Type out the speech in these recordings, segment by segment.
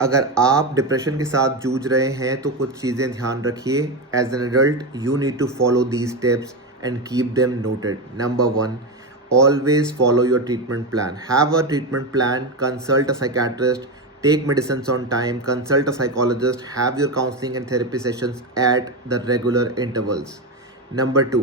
अगर आप डिप्रेशन के साथ जूझ रहे हैं तो कुछ चीज़ें ध्यान रखिए। As an adult you need to follow these steps and keep them noted. Number one, always follow your treatment plan. Have a treatment plan, consult a psychiatrist, take medicines on time, consult a psychologist, have your counseling and therapy sessions at the regular intervals. Number two,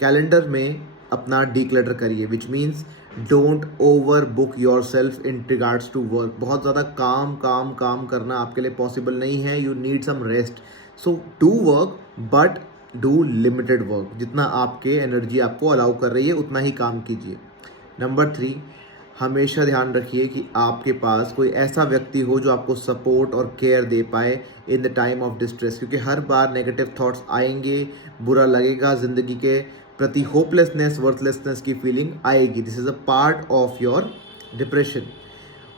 calendar में अपना declutter करिए, which means don't overbook yourself in regards to work. बहुत ज़्यादा काम काम काम करना आपके लिए पॉसिबल नहीं है. You need some rest. So do work but do limited work. जितना आपके एनर्जी आपको अलाउ कर रही है उतना ही काम कीजिए. नंबर थ्री, हमेशा ध्यान रखिए कि आपके पास कोई ऐसा व्यक्ति हो जो आपको सपोर्ट और केयर दे पाए in the time of distress, क्योंकि हर बार नेगेटिव थॉट्स आएंगे, बुरा लगेगा, ज़िंदगी के प्रति होपलेसनेस, वर्थलेसनेस की फीलिंग आएगी. This is a part of your depression.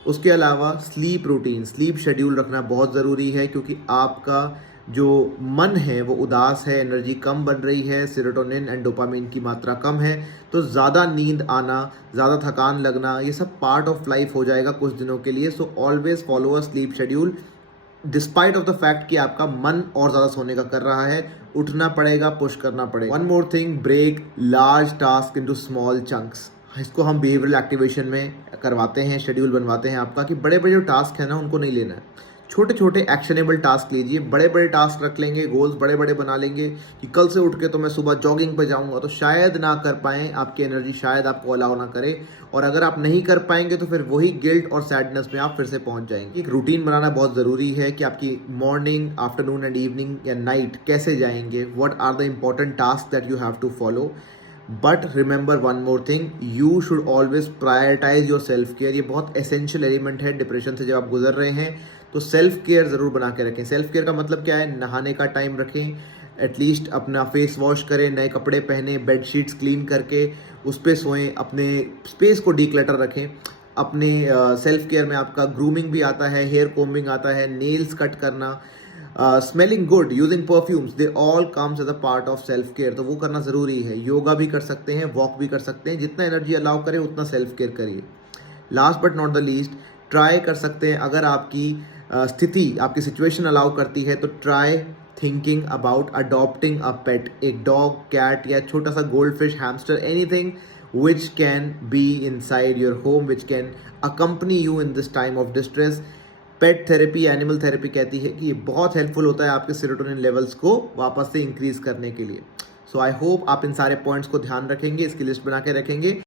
उसके अलावा स्लीप रूटीन, स्लीप शेड्यूल रखना बहुत ज़रूरी है, क्योंकि आपका जो मन है वो उदास है, एनर्जी कम बन रही है, सेरोटोनिन एंड डोपामिन की मात्रा कम है, तो ज़्यादा नींद आना, ज़्यादा थकान लगना, ये सब पार्ट ऑफ लाइफ हो जाएगा कुछ दिनों के लिए. So always follow a slip schedule despite of the fact कि आपका मन और ज़्यादा सोने का कर रहा है. उठना पड़ेगा, पुश करना पड़ेगा. One more thing, break large task into small chunks. इसको हम बिहेवियरल एक्टिवेशन में करवाते हैं, शेड्यूल बनवाते हैं आपका, कि बड़े बड़े जो टास्क है ना उनको नहीं लेना है. छोटे छोटे एक्शनेबल टास्क लीजिए. बड़े बड़े टास्क रख लेंगे, गोल्स बड़े बड़े बना लेंगे कि कल से उठ के तो मैं सुबह जॉगिंग पे जाऊंगा, तो शायद ना कर पाएँ, आपकी एनर्जी शायद आपको अलाउ ना करे. और अगर आप नहीं कर पाएंगे तो फिर वही गिल्ट और सैडनेस में आप फिर से पहुंच जाएंगे. एक रूटीन बनाना बहुत ज़रूरी है कि आपकी मॉर्निंग, आफ्टरनून एंड इवनिंग या नाइट कैसे जाएंगे. What are the important task that you have to follow. But remember one more thing, you should always prioritise your self care. ये बहुत एसेंशियल एलिमेंट है डिप्रेशन से जब आप गुजर रहे हैं, तो सेल्फ केयर ज़रूर बना के रखें. सेल्फ केयर का मतलब क्या है? नहाने का टाइम रखें, एटलीस्ट अपना फेस वॉश करें, नए कपड़े पहने, बेड शीट्स क्लीन करके उस पर सोएं, अपने स्पेस को डीक्लटर रखें. अपने सेल्फ केयर में आपका ग्रूमिंग भी आता है, हेयर कोम्बिंग आता है, नेल्स कट करना, smelling good, using perfumes, they all comes as a part of self care. तो वो करना ज़रूरी है. योगा भी कर सकते हैं, वॉक भी कर सकते हैं. जितना एनर्जी अलाउ करें उतना सेल्फ केयर करिए. Last but not the least, try कर सकते हैं, अगर आपकी स्थिति, आपकी सिचुएशन अलाउ करती है, तो try thinking about adopting a pet. एक डॉग, कैट या छोटा सा gold fish, hamster, anything which can be inside your home, which can accompany you in this time of distress. Pet therapy, animal therapy कहती है कि ये बहुत helpful होता है आपके सेरोटोनिन लेवल्स को वापस से इंक्रीज करने के लिए. सो आई होप आप इन सारे पॉइंट्स को ध्यान रखेंगे, इसकी लिस्ट बना के रखेंगे.